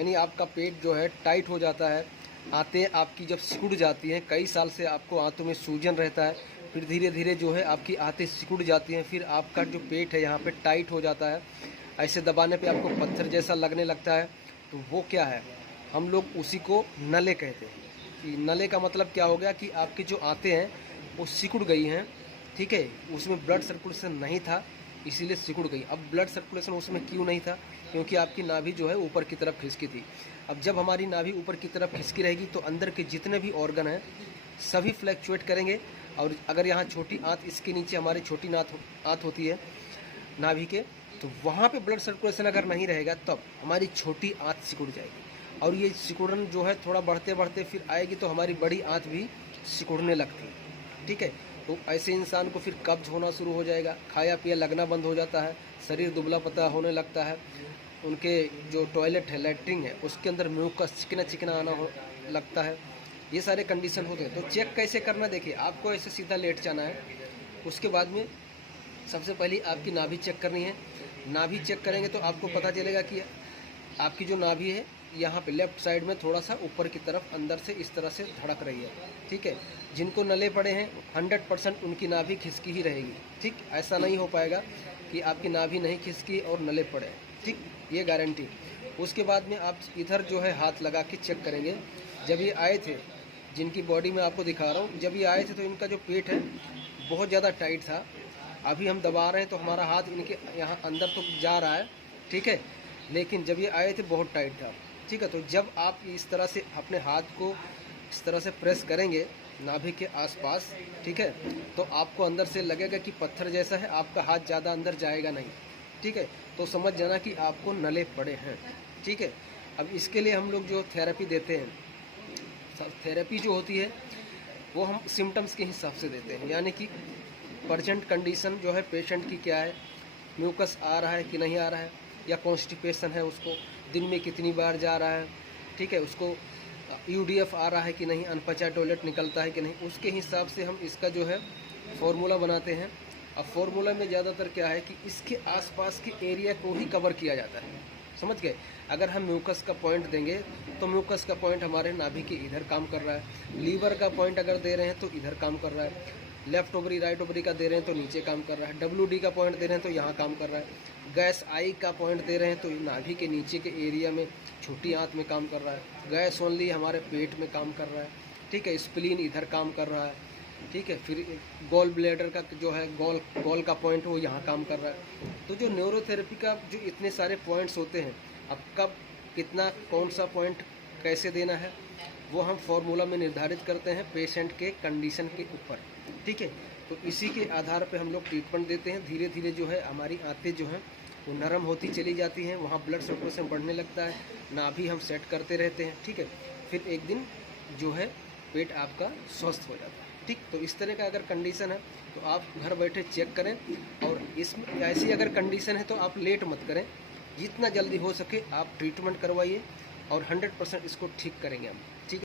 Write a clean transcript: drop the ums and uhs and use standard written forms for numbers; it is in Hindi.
यानी आपका पेट जो है टाइट हो जाता है, आंतें आपकी जब सिकुड़ जाती हैं, कई साल से आपको आंतों में सूजन रहता है, फिर धीरे धीरे जो है आपकी आंतें सिकुड़ जाती हैं, फिर आपका जो पेट है यहाँ पे टाइट हो जाता है, ऐसे दबाने पे आपको पत्थर जैसा लगने लगता है। तो वो क्या है, हम लोग उसी को नले कहते हैं। कि नले का मतलब क्या हो गया कि आपकी जो आंतें हैं वो सिकुड़ गई हैं, ठीक है, उसमें ब्लड सर्कुलेशन नहीं था इसीलिए सिकुड़ गई। अब ब्लड सर्कुलेशन उसमें क्यों नहीं था, क्योंकि आपकी नाभि जो है ऊपर की तरफ खिसकी थी। अब जब हमारी नाभि ऊपर की तरफ खिसकी रहेगी तो अंदर के जितने भी ऑर्गन हैं सभी फ्लैक्चुएट करेंगे। और अगर यहाँ छोटी आंत, इसके नीचे हमारी छोटी आंत होती है नाभि के, तो वहाँ पे ब्लड सर्कुलेशन अगर नहीं रहेगा तब हमारी छोटी आंत सिकुड़ जाएगी। और ये सिकुड़न जो है थोड़ा बढ़ते बढ़ते फिर आएगी तो हमारी बड़ी आंत भी सिकुड़ने लगती है, ठीक है। तो ऐसे इंसान को फिर कब्ज होना शुरू हो जाएगा, खाया पिया लगना बंद हो जाता है, शरीर दुबला पतला होने लगता है, उनके जो टॉयलेट है, लैट्रिन है, उसके अंदर म्यूकस चिकना चिकना आना लगता है। ये सारे कंडीशन होते हैं। तो चेक कैसे करना, देखिए आपको ऐसे सीधा लेट जाना है, उसके बाद में सबसे पहले आपकी नाभि चेक करनी है। नाभि चेक करेंगे तो आपको पता चलेगा कि आपकी जो नाभि है यहाँ पे लेफ्ट साइड में थोड़ा सा ऊपर की तरफ अंदर से इस तरह से धड़क रही है, ठीक है। जिनको नले पड़े हैं 100% उनकी नाभि खिसकी ही रहेगी, ठीक। ऐसा नहीं हो पाएगा कि आपकी नाभि नहीं खिसकी और नले पड़े हैं, ठीक, ये गारंटी। उसके बाद में आप इधर जो है हाथ लगा के चेक करेंगे। जब ये आए थे, जिनकी बॉडी में आपको दिखा रहा हूँ, जब ये आए थे तो इनका जो पेट है बहुत ज़्यादा टाइट था। अभी हम दबा रहे हैं तो हमारा हाथ इनके यहाँ अंदर तो जा रहा है, ठीक है, लेकिन जब ये आए थे बहुत टाइट था, ठीक है। तो जब आप इस तरह से अपने हाथ को इस तरह से प्रेस करेंगे नाभि के आसपास, ठीक है, तो आपको अंदर से लगेगा कि पत्थर जैसा है, आपका हाथ ज़्यादा अंदर जाएगा नहीं, ठीक है। तो समझ जाना कि आपको नले पड़े हैं, ठीक है। अब इसके लिए हम लोग जो थेरेपी देते हैं, थेरेपी जो होती है वो हम सिम्टम्स के हिसाब से देते हैं। यानी कि प्रेजेंट कंडीशन जो है पेशेंट की क्या है, म्यूकस आ रहा है कि नहीं आ रहा है, या कॉन्स्टिपेशन है, उसको दिन में कितनी बार जा रहा है, ठीक है, उसको यूडीएफ आ रहा है कि नहीं, अनपचा टॉयलेट निकलता है कि नहीं, उसके हिसाब से हम इसका जो है फॉर्मूला बनाते हैं। अब फॉर्मूला में ज़्यादातर क्या है कि इसके आसपास के एरिया को ही कवर किया जाता है, समझ गए। अगर हम म्यूकस का पॉइंट देंगे तो म्यूकस का पॉइंट हमारे नाभि के इधर काम कर रहा है, लीवर का पॉइंट अगर दे रहे हैं तो इधर काम कर रहा है, लेफ्ट ओवरी राइट ओवरी का दे रहे हैं तो नीचे काम कर रहा है, WD का पॉइंट दे रहे हैं तो यहाँ काम कर रहा है, गैस आई का पॉइंट दे रहे हैं तो नाभि के नीचे के एरिया में छोटी आंत में काम कर रहा है, गैस ओनली हमारे पेट में काम कर रहा है, ठीक है, स्प्लीन इधर काम कर रहा है, ठीक है, फिर गॉल ब्लैडर का जो है गॉल का पॉइंट वो यहाँ काम कर रहा है। तो जो न्यूरोथेरेपी का जो इतने सारे पॉइंट्स होते हैं, अब कब कितना कौन सा पॉइंट कैसे देना है वो हम फॉर्मूला में निर्धारित करते हैं पेशेंट के कंडीशन के ऊपर, ठीक है। तो इसी के आधार पे हम लोग ट्रीटमेंट देते हैं। धीरे धीरे जो है हमारी आंतें जो हैं वो नरम होती चली जाती हैं, वहाँ ब्लड सर्कुलेशन बढ़ने लगता है, नाभि हम सेट करते रहते हैं, ठीक है। फिर एक दिन जो है पेट आपका स्वस्थ हो जाता है, ठीक। तो इस तरह का अगर कंडीशन है तो आप घर बैठे चेक करें, और इसमें ऐसी अगर कंडीशन है तो आप लेट मत करें, जितना जल्दी हो सके आप ट्रीटमेंट करवाइए और 100% इसको ठीक करेंगे हम।